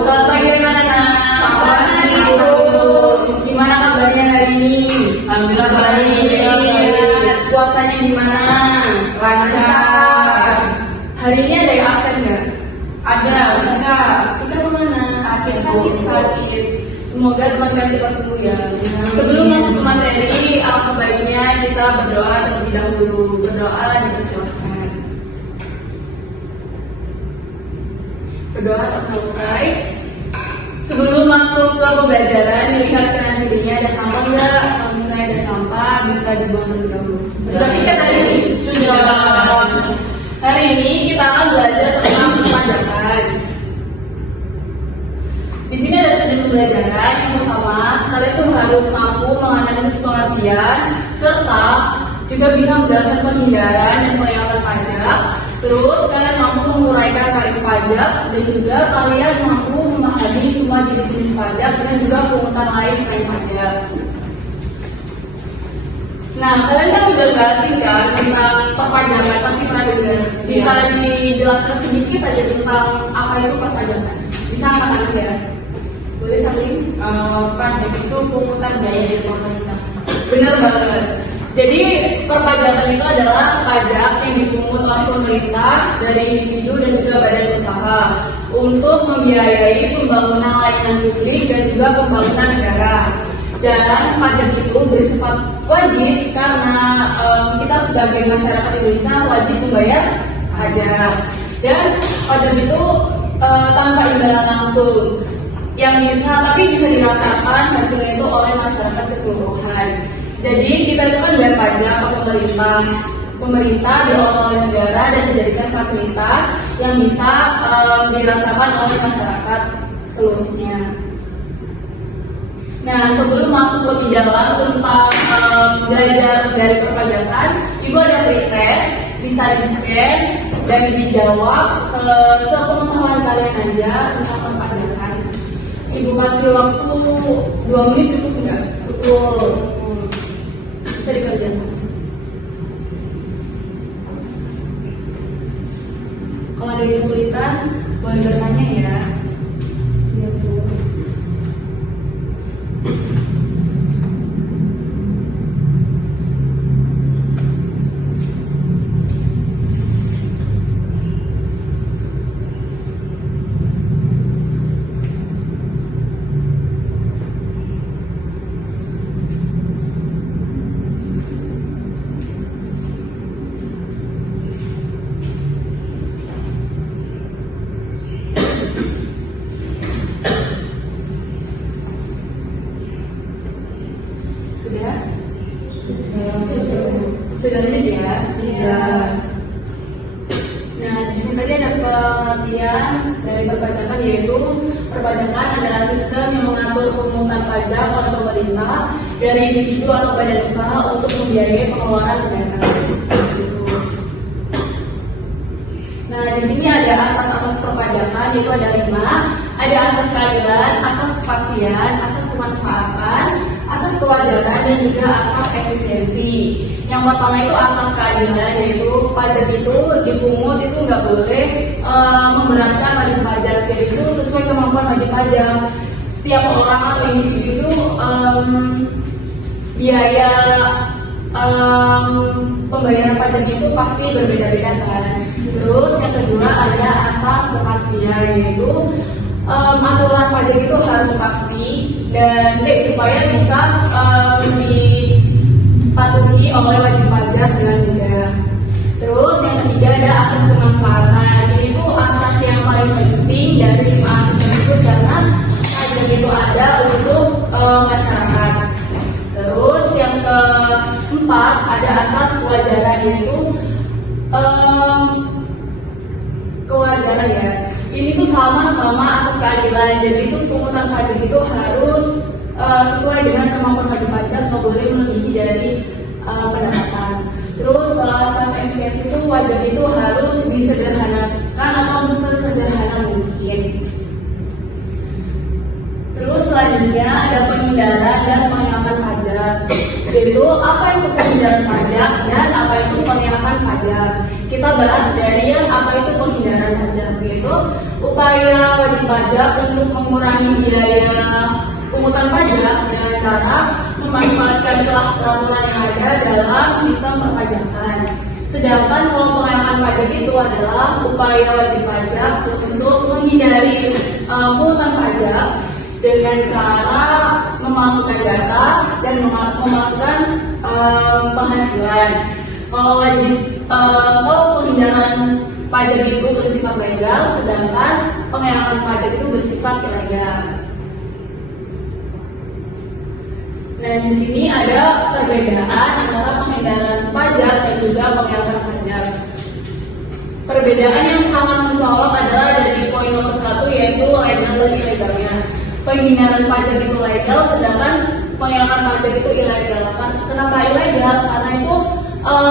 Selamat pagi anak-anak. Gimana kabarnya hari ini? Alhamdulillah baik. Puasanya gimana? Lancar. Hari ini ada yang absen nggak? Ada, enggak? Kita kemana? Sakit. Semoga teman-teman kita sembuh ya. Sebelum masuk ke materi, alangkah baiknya kita berdoa terlebih dahulu. Berdoa dipersilahkan. Berdoa tak selesai. Sebelum masuk ke pembelajaran, dilihat kanan kirinya ada sampah nggak? Kalau misalnya ada sampah, bisa dibuang terlebih dahulu. Sudah kita tadi? Sudah. Hari ini kita akan belajar tentang perpajakan. Di sini ada 7 pembelajaran. Yang pertama, kalian tuh harus mampu menganalisis pengertian serta juga bisa menjelaskan penghindaran dan penghematan pajak. Terus kalian mampu menguraikan tarif pajak dan juga kalian mampu memahami semua jenis-jenis pajak dan juga pungutan lain selain pajak. Nah, kalian kan udah gak asing kan tentang perpajakan, pasti pernah dengar. Bisa dijelaskan sedikit aja tentang apa itu perpajakan? Bisa angkat ya? Boleh saling? Pajak itu pungutan biaya dari pemerintah. Benar banget. Jadi perpajakan itu adalah pajak yang dipungut oleh pemerintah dari individu dan juga badan usaha untuk membiayai pembangunan layanan publik dan juga pembangunan negara. Dan pajak itu bersifat wajib karena kita sebagai masyarakat Indonesia wajib membayar pajak. Dan pajak itu tanpa imbalan langsung yang bisa, tapi bisa dirasakan hasilnya itu oleh masyarakat keseluruhan. Jadi kita itu kan bayar pajak ke pemerintah diolah oleh negara dan dijadikan fasilitas yang bisa dirasakan oleh masyarakat seluruhnya. Nah, sebelum masuk lebih dalam tentang belajar dari perpajakan, Ibu ada pretest, bisa di-scan dan dijawab sepengetahuan kalian aja tentang perpajakan. Ibu kasih waktu 2 menit cukup nggak? Betul. Bisa dikerjakan. Kalau ada yang kesulitan, boleh bertanya ya. Iya, Bu. Sudah lanjut ya? Iya. Nah, di sini tadi ada pengertian dari perpajakan, yaitu perpajakan adalah sistem yang mengatur pemungutan pajak oleh pemerintah dari individu atau badan usaha untuk membiayai pengeluaran negara. Nah, di sini ada asas-asas perpajakan, yaitu ada 5. Ada asas keadilan, asas kepastian, asas kemanfaatan, asas kewajaran, dan juga asas efisiensi. Yang pertama itu asas keadilan, yaitu pajak itu dipungut itu nggak boleh memberatkan wajib pajak. Jadi itu sesuai kemampuan wajib pajak. Setiap orang atau individu itu biaya pembayaran pajak itu pasti berbeda-beda kan. Terus yang kedua ada asas kepastian, yaitu aturan pajak itu harus pasti dan supaya bisa dipatuhi oleh wajib pajak dengan mudah. Terus yang ketiga ada asas kemanfaatan. Ini itu asas yang paling penting dari 5 asas tersebut karena pajak itu ada untuk masyarakat. Terus yang keempat ada asas kewajaran, yaitu kewajaran ya. Ini tuh sama asas keadilan. Jadi itu pungutan pajak itu harus sesuai dengan kemampuan wajib pajak, nggak boleh melebihi dari pendapatan. Terus kalau asas efisiensi itu pajak itu harus disederhanakan atau sesederhana mungkin. Terus selanjutnya ada penghindaran dan penghematan pajak. Yaitu apa itu penghindaran pajak dan apa itu penghematan pajak. Kita bahas dari yang apa itu penghindaran yaitu upaya wajib pajak untuk mengurangi biaya pungutan pajak dengan cara memanfaatkan celah peraturan yang ada dalam sistem perpajakan. Sedangkan kalau pengayakan pajak itu adalah upaya wajib pajak untuk menghindari pungutan pajak dengan cara memasukkan data dan memasukkan penghasilan. Kalau penghindaran pajak itu bersifat legal, sedangkan pengayakan pajak itu bersifat ilegal. Nah, di sini ada perbedaan antara penghindaran pajak dan juga pengayakan pajak. Perbedaan yang sangat mencolok adalah dari poin nomor 1, yaitu legal dan ilegalnya. Penghindaran pajak itu legal, sedangkan pengayakan pajak itu ilegal. Kenapa ilegal? Karena itu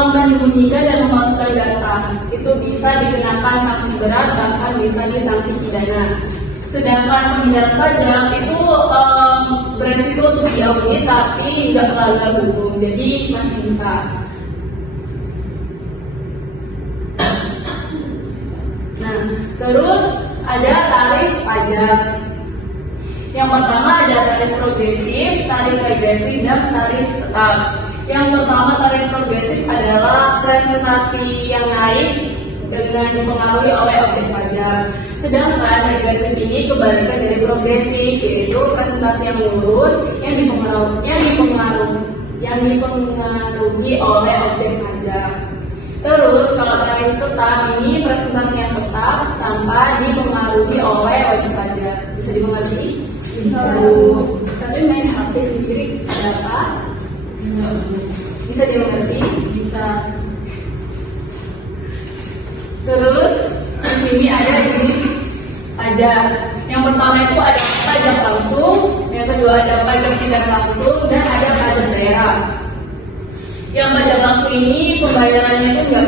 menyembunyikan dan memasukkan data. Itu bisa dikenakan sanksi berat, bahkan bisa disanksi pidana. Sedangkan penghindaran pajak itu beresiko untuk diaudit tapi nggak melanggar hukum, jadi masih bisa. Nah, terus ada tarif pajak. Yang pertama ada tarif progresif, tarif regresif, dan tarif tetap. Yang pertama tarif progresif adalah presentasi yang naik dengan dipengaruhi oleh objek pajak. Sedangkan regresif ini kebalikan dari progresif, yaitu presentasi yang menurun yang dipengaruhi oleh objek pajak. Terus kalau tarif tetap ini presentasi yang tetap tanpa dipengaruhi oleh wajib pajak. Bisa dimengerti? Bisa. Sambil main HP sendiri ada apa? Bisa dimengerti? Bisa. Terus di sini ada jenis pajak. Yang pertama itu ada pajak langsung, yang kedua ada pajak tidak langsung, dan ada pajak daerah. Yang pajak langsung ini pembayarannya itu nggak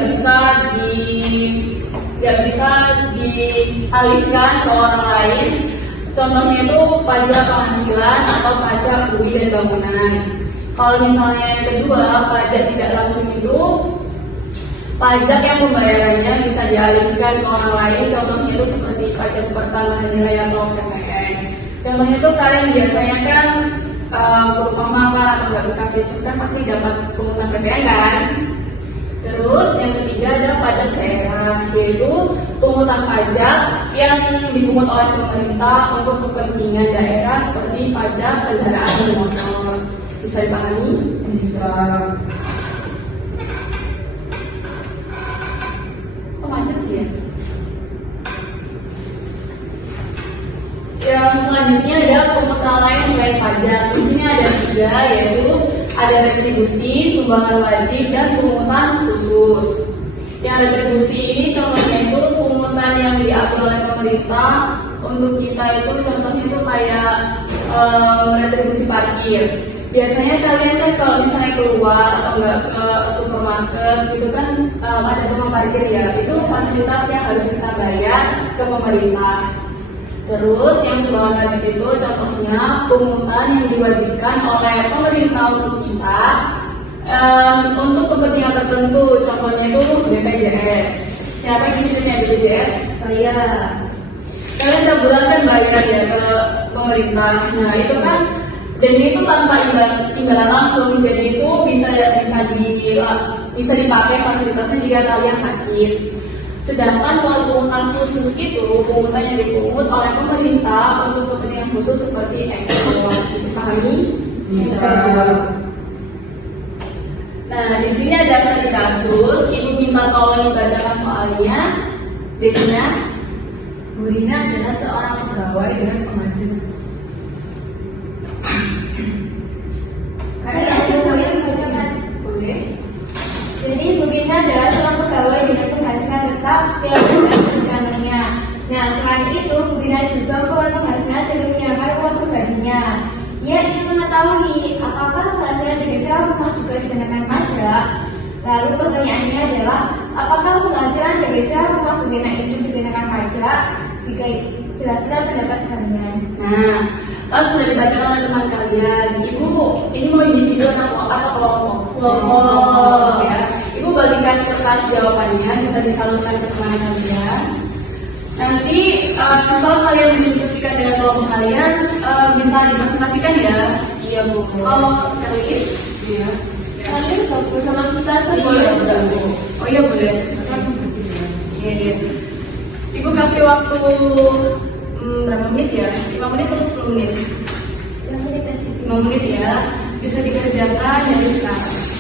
bisa dialihkan ke orang lain. Contohnya itu pajak penghasilan atau pajak bumi dan bangunan. Kalau misalnya yang kedua pajak tidak langsung itu pajak yang pembayarannya bisa dialihkan ke orang lain. Contohnya itu seperti pajak pertambahan nilai atau PPN. Contohnya itu kalian biasanya kan berupa makan atau nggak bekerja kan pasti dapat pungutan PPN kan. Terus yang ketiga ada pajak daerah, yaitu pungutan pajak yang dipungut oleh pemerintah untuk kepentingan daerah seperti pajak kendaraan bermotor. Bisa dipahami? Bisa. Kok macet ya? Yang selanjutnya ada pungutan lain selain pajak. Di sini ada 3, yaitu ada retribusi, sumbangan wajib, dan pungutan khusus. Yang retribusi ini contohnya itu pungutan yang diambil oleh pemerintah untuk kita itu, contohnya itu kayak retribusi parkir. Biasanya kalian kan kalau misalnya keluar atau enggak ke supermarket gitu kan ada tukang parkir ya, itu fasilitas yang harus kita bayar ke pemerintah. Terus yang sumbangan wajib itu contohnya pungutan yang diwajibkan oleh pemerintah untuk kita untuk kepentingan tertentu, contohnya itu BPJS. Siapa yang di sini BPJS? Saya. Kalian tiap bulan kan bayar ya ke pemerintah. Nah itu kan, dan itu tanpa imbalan langsung, jadi itu bisa dipakai fasilitasnya jika kalian sakit. Sedangkan kalau pungutan khusus itu pungutan yang dipungut oleh pemerintah untuk kepentingan khusus seperti ekspor. Bisa pahami? Bisa. Nah, di sini ada satu kasus. Ibu minta tolong dibacakan soalnya. Biasanya, Bu Rina adalah seorang pegawai dengan penghasilan. Karena ada poin dibacakan. Boleh. Jadi Bu Rina adalah seorang pegawai dengan penghasilan tetap setiap bulan rencananya. Nah, selain itu Bu Rina juga memperoleh penghasilan dari menyiapkan uang pribadinya. Ia ingin mengetahui apakah penghasilan dari sewa rumah juga dikenakan pajak. Lalu pertanyaannya adalah, apakah penghasilan dari sewa rumah Bu Rina itu dikenakan pajak? Jika jelaskan pendapat kalian. Nah, kalau sudah dibacakan oleh teman kalian, Ibu ini mau individu atau kelompok? Kelompok ya. Ibu bagikan kertas jawabannya, bisa disalurkan ke teman kalian. Nanti kalau kalian mendiskusikan dengan kelompok kalian bisa dipresentasikan ya. Iya Bu. Kalau Sally, Iya. Kalian fokus sama kita tuh. Iya udah Bu. oh iya boleh. Iya iya. Ibu kasih waktu berapa menit ya? 5 menit atau 10 menit? 5 menit ya. Bisa dikerjakan dari sekarang.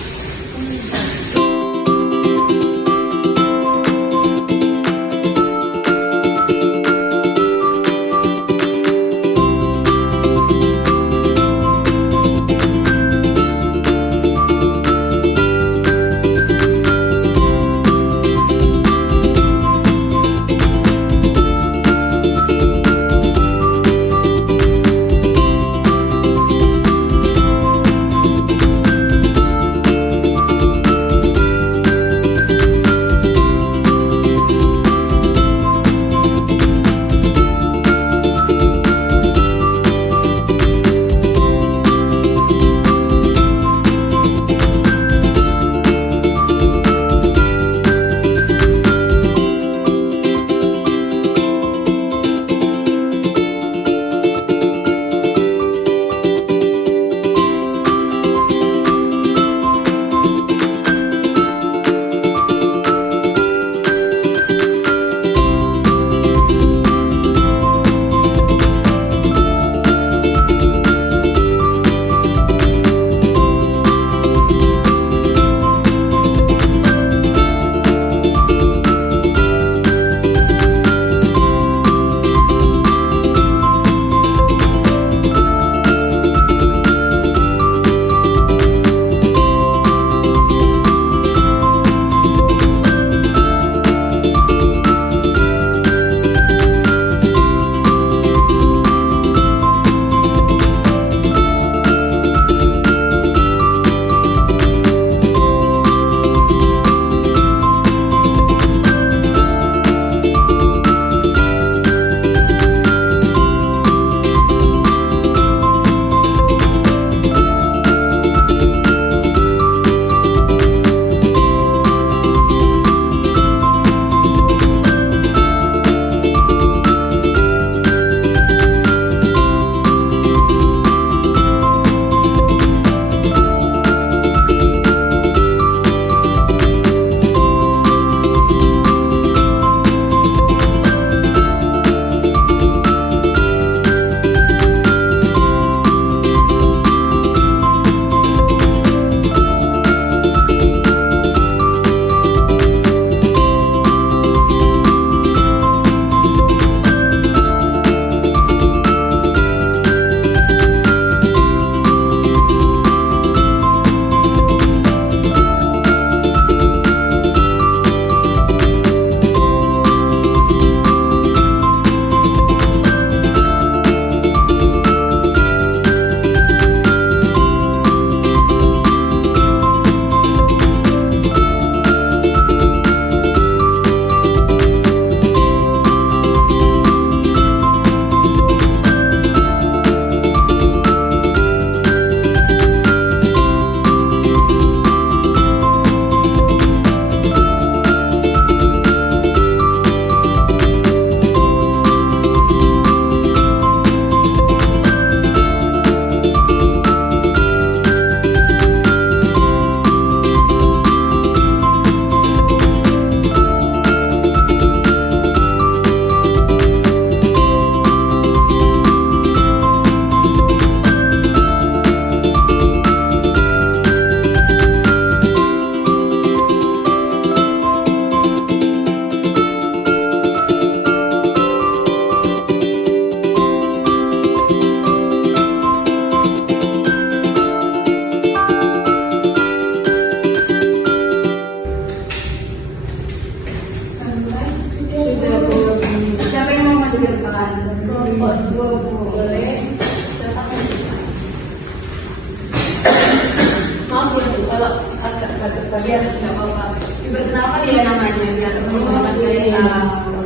bagian nggak apa-apa. Berkenapa dia namanya biar teman-teman kalian tahu.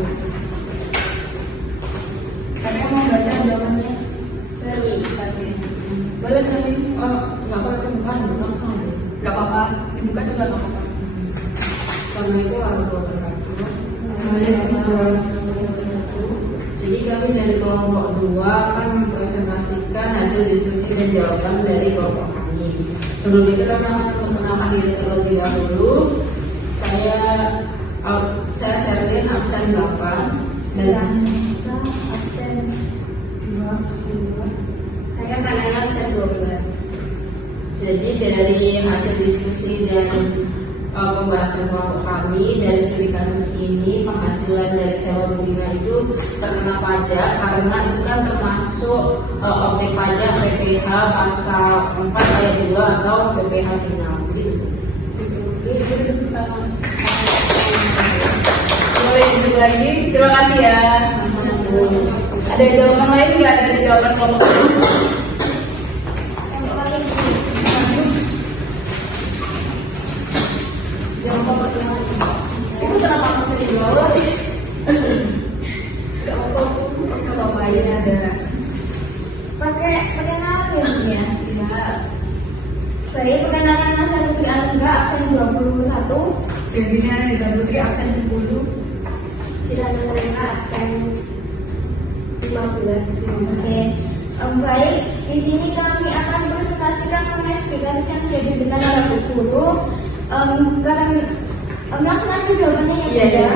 Saya mau baca jawabannya. Seri tadi. Boleh Seri? Oh, nggak apa-apa bukan langsung aja. Nggak apa-apa, dibuka juga nggak apa-apa. Assalamualaikum warahmatullahi wabarakatuh. Waalaikumsalam. Jadi kami dari kelompok 2 akan mempresentasikan hasil diskusi dan jawaban dari kelompok kami. Sebelum itu kami akan memperkenalkan diri terlebih dahulu. Saya Sherlyn, absen 8 dan absen 2. Saya Kanaya absen 12. jadi dari hasil diskusi dan pembahasan kelompok kami dari studi kasus ini, penghasilan dari sewa Budina itu terkena pajak karena itu kan termasuk objek pajak PPh pasal 4 ayat 2 atau PPh final. Boleh disebut lagi. Terima kasih ya. Ada jawaban lain nggak dari jawaban kelompok? Itu kenapa masih di bawah? Gak apa-apa ya saudara. Pakai nama ya Bu ya? Tidak. Baik, perkenalan masa Putri Angga absen 21. Pembina Rita Putri absen 10. Tidak menerima absen 15. Oke. Baik, di sini kami akan presentasikan mengenai studi kasus yang sudah diberikan oleh Bu Guru. Langsung aja jawabannya ya. Iya.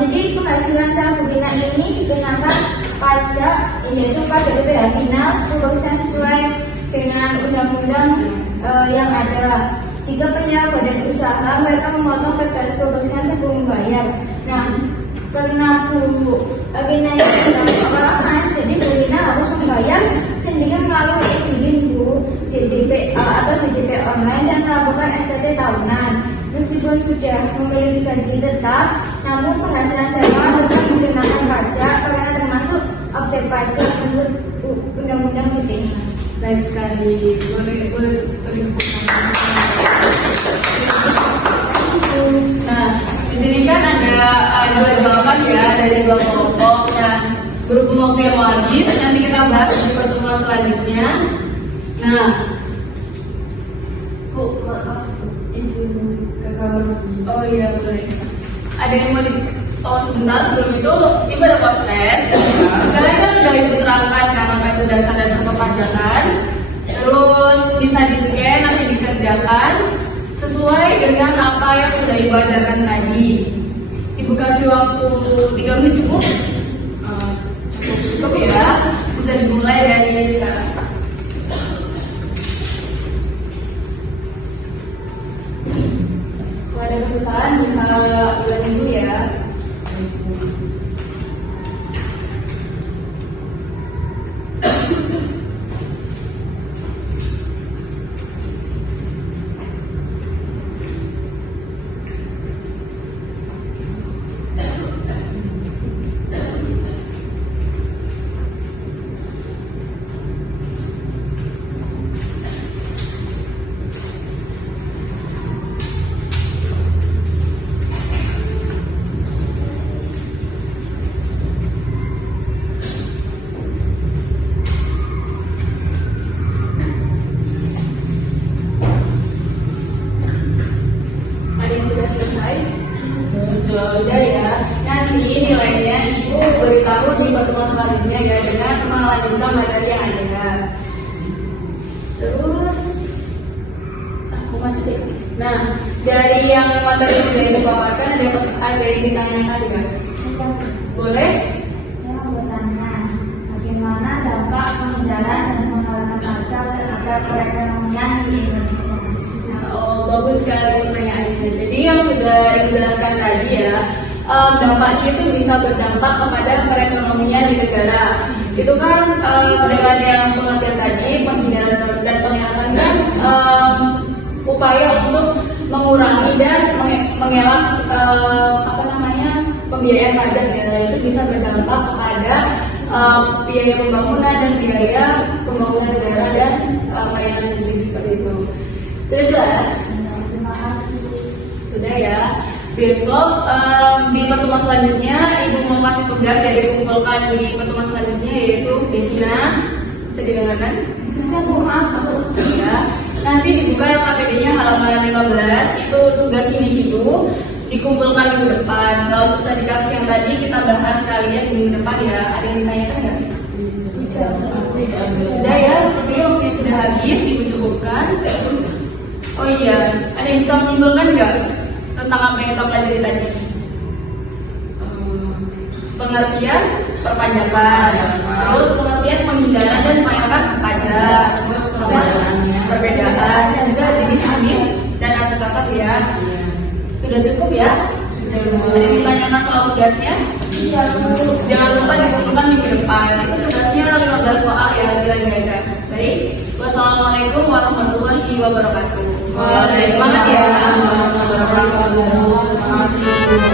Jadi penghasilan sewa Budina ini dikenakan pajak, yaitu pajak PPh final 10% sesuai dengan undang-undang yang ada. Jika penyewa badan usaha, mereka memotong PPh 10% sebelum membayar. Nah, karena Bu Budina ini olahan, jadi Budina harus membayar sendiri melalui e-billing Bu, DJP atau DJP online dan melakukan SPT tahunan. Meskipun sudah memiliki gaji tetap, namun penghasilan sewa tetap dikenakan pajak karena termasuk objek pajak menurut undang-undang PPh. Baik sekali. Boleh. Nah, di sini kan ada dua jawaban ya dari dua kelompok. Nah, berhubung waktu yang habis, nanti kita bahas di pertemuan selanjutnya. Nah, Bu, maaf, izin ke kamar mandi. oh iya boleh. Ada yang mau sebentar sebelum itu ibadah proses. Kalian kan udah ibu terangkan kan apa itu dasar-dasar perpajakan. Terus bisa di scan nanti dikerjakan sesuai dengan apa yang sudah ibu ajarkan tadi. Ibu kasih waktu 3 menit cukup? Cukup ya. Bisa dimulai dari sekarang. Kalau ada kesusahan bisa ulangi dulu ya. Ada yang sudah selesai? Sudah ya. Nanti nilainya ibu beritahu di pertemuan selanjutnya ya dengan melanjutkan materi yang ada. Terus aku macet ya. Nah, dari yang materi yang sudah ibu paparkan ada yang ditanyakan nggak? Boleh? Saya mau bertanya, bagaimana dampak pengendalian dan pengelolaan pajak terhadap perekonomian di Indonesia? Oh, bagus sekali pertanyaannya. Jadi yang sudah ibu jelaskan tadi ya, dampaknya itu bisa berdampak kepada perekonomian di negara. Itu kan dengan yang pengertian tadi, penghindaran dan penghematan kan upaya untuk mengurangi dan mengelak pembiayaan pajak ya. Itu bisa berdampak kepada biaya pembangunan dan biaya pembangunan negara dan pelayanan publik seperti itu. Sudah jelas? Terima kasih. Sudah ya. Besok di pertemuan selanjutnya ibu mau kasih tugas yang dikumpulkan di pertemuan selanjutnya yaitu Devina. Bisa didengarkan? Saya maaf. Ya. Nanti dibuka KPD-nya halaman 15 itu tugas individu. dikumpulkan minggu depan. Kalau studi kasus yang tadi kita bahas kalian minggu depan ya. Ada yang ditanyakan nggak? Sudah ya, sepertinya waktunya sudah habis, Ibu cukupkan. Oh iya, ada yang bisa menyimpulkan nggak tentang apa yang kita pelajari tadi? Pengertian perpajakan, terus pengertian penghindaran dan pengangkat pajak, terus perbedaan dan juga jenis-jenis dan asas-asas ya. Sudah cukup ya? Ada yang ditanyakan soal tugasnya? Jangan lupa dikumpulkan minggu depan. Itu tugasnya 15 soal ya, bila nggak ada. Baik, wassalamualaikum warahmatullahi wabarakatuh. Semangat ya. Terima kasih.